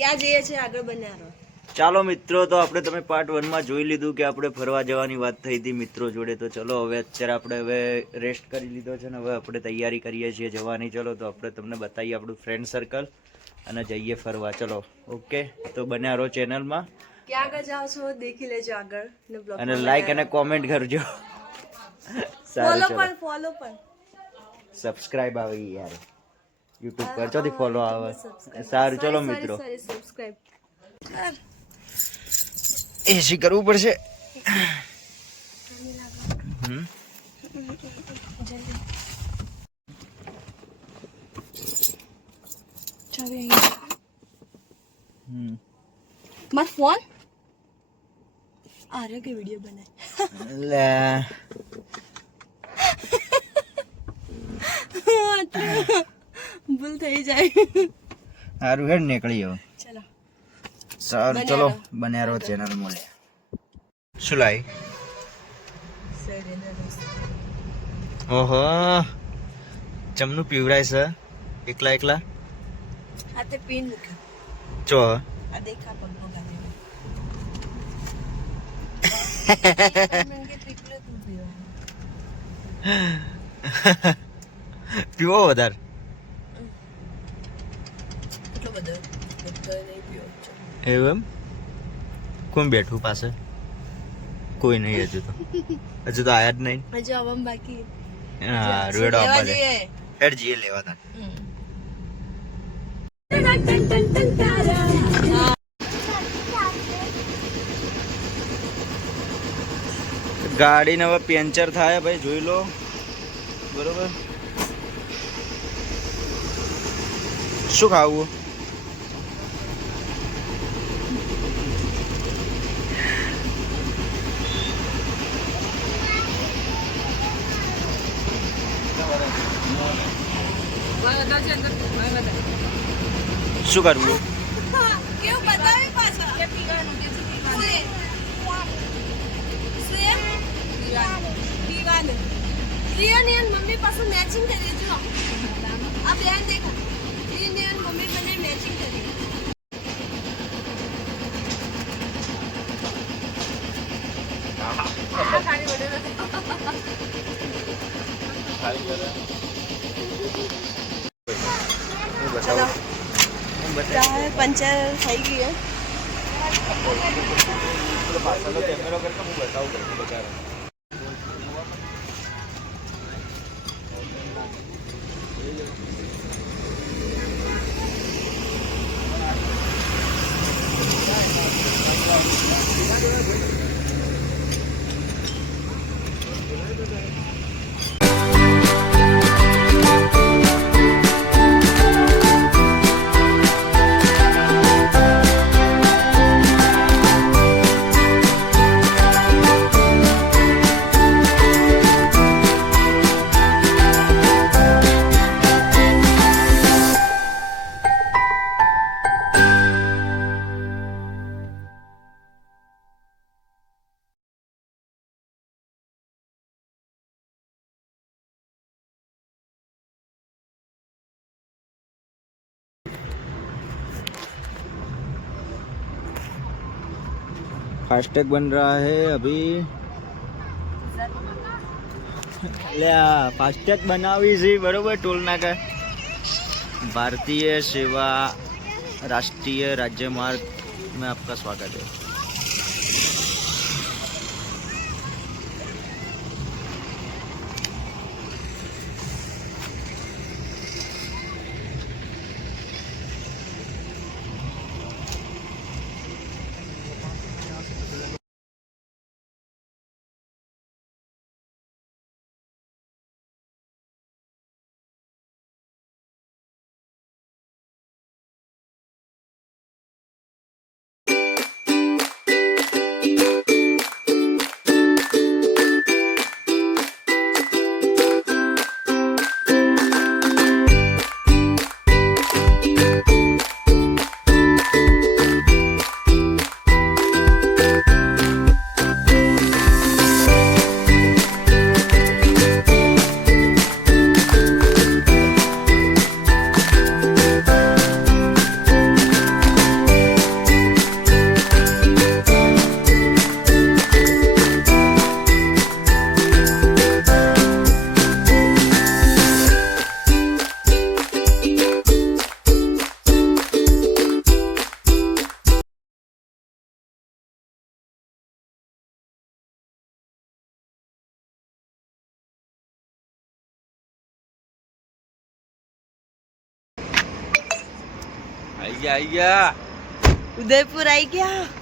ક્યાં જઈએ છીએ આગળ બન્યા રહો. ચાલો મિત્રો, તો આપણે તમે પાર્ટ 1 માં જોઈ લીધું કે આપણે ફરવા જવાની વાત થઈ હતી મિત્રો જોડે. તો ચલો હવે અત્યારે આપણે હવે રેસ્ટ કરી લીધો છે ને હવે આપણે તૈયારી કરીએ છીએ જવાની. ચલો તો આપણે તમને બતાવીએ આપણું ફ્રેન્ડ સર્કલ અને જઈએ ફરવા. ચલો ઓકે, તો બન્યા રહો ચેનલમાં. ક્યાં આગળ જાઓ છો દેખી લેજો આગળ ને બ્લોગ અને લાઈક અને કોમેન્ટ કરજો. ફોલો પણ સબસ્ક્રાઇબ આવે યાર YouTube પર ચોથી ફોલો આવે. સારું ચલો મિત્રો, સબસ્ક્રાઇબ એસી કરવું પડશે. મારો ફોન આરે કે વિડિયો બનાય લે ભૂલ થઈ જાય. સારું હેડ નીકળી હવે. ચલો સારું ચલો બન્યા રહો ચેનલ મળે. શું લાઈ? ઓહો, ચમનું પીવરાય છે એકલા એકલા. હાથે પીન મૂક્યો ચો આ દેખા પગનો ગાલે પીવો વધારે. એટલો બધો નહીં પીવો. એવું એમ? કોણ બેઠું પાસે? કોઈ નહીં હજુ તો આયા જ નહીં. હજુ આવવામાં બાકી. હા રોડ આપવા દે. હેડ જીએ લેવા તા. ગાડીને હવે પંચર થાય ભાઈ, જોઈ લો બરોબર. શું ખાવું? શું કરવું? કેવું બતાવી પાછા કે પીવાનું કે પીવાનું રિયન મમ્મી પાસે મેચિંગ કરી જો આ બેન દેખો રિયન મમ્મી બને મેચિંગ કરી. પંચર થઈ ગયું. કેમેરો કરતા હું બતાવું બચારા. फास्टैग बन रहा है अभी. फास्टैग बनावी जी बरोबर टोल नाका. भारतीय सेवा राष्ट्रीय राज्य मार्ग में आपका स्वागत है. આઈ ગયા ઉદયપુર આવી ગયા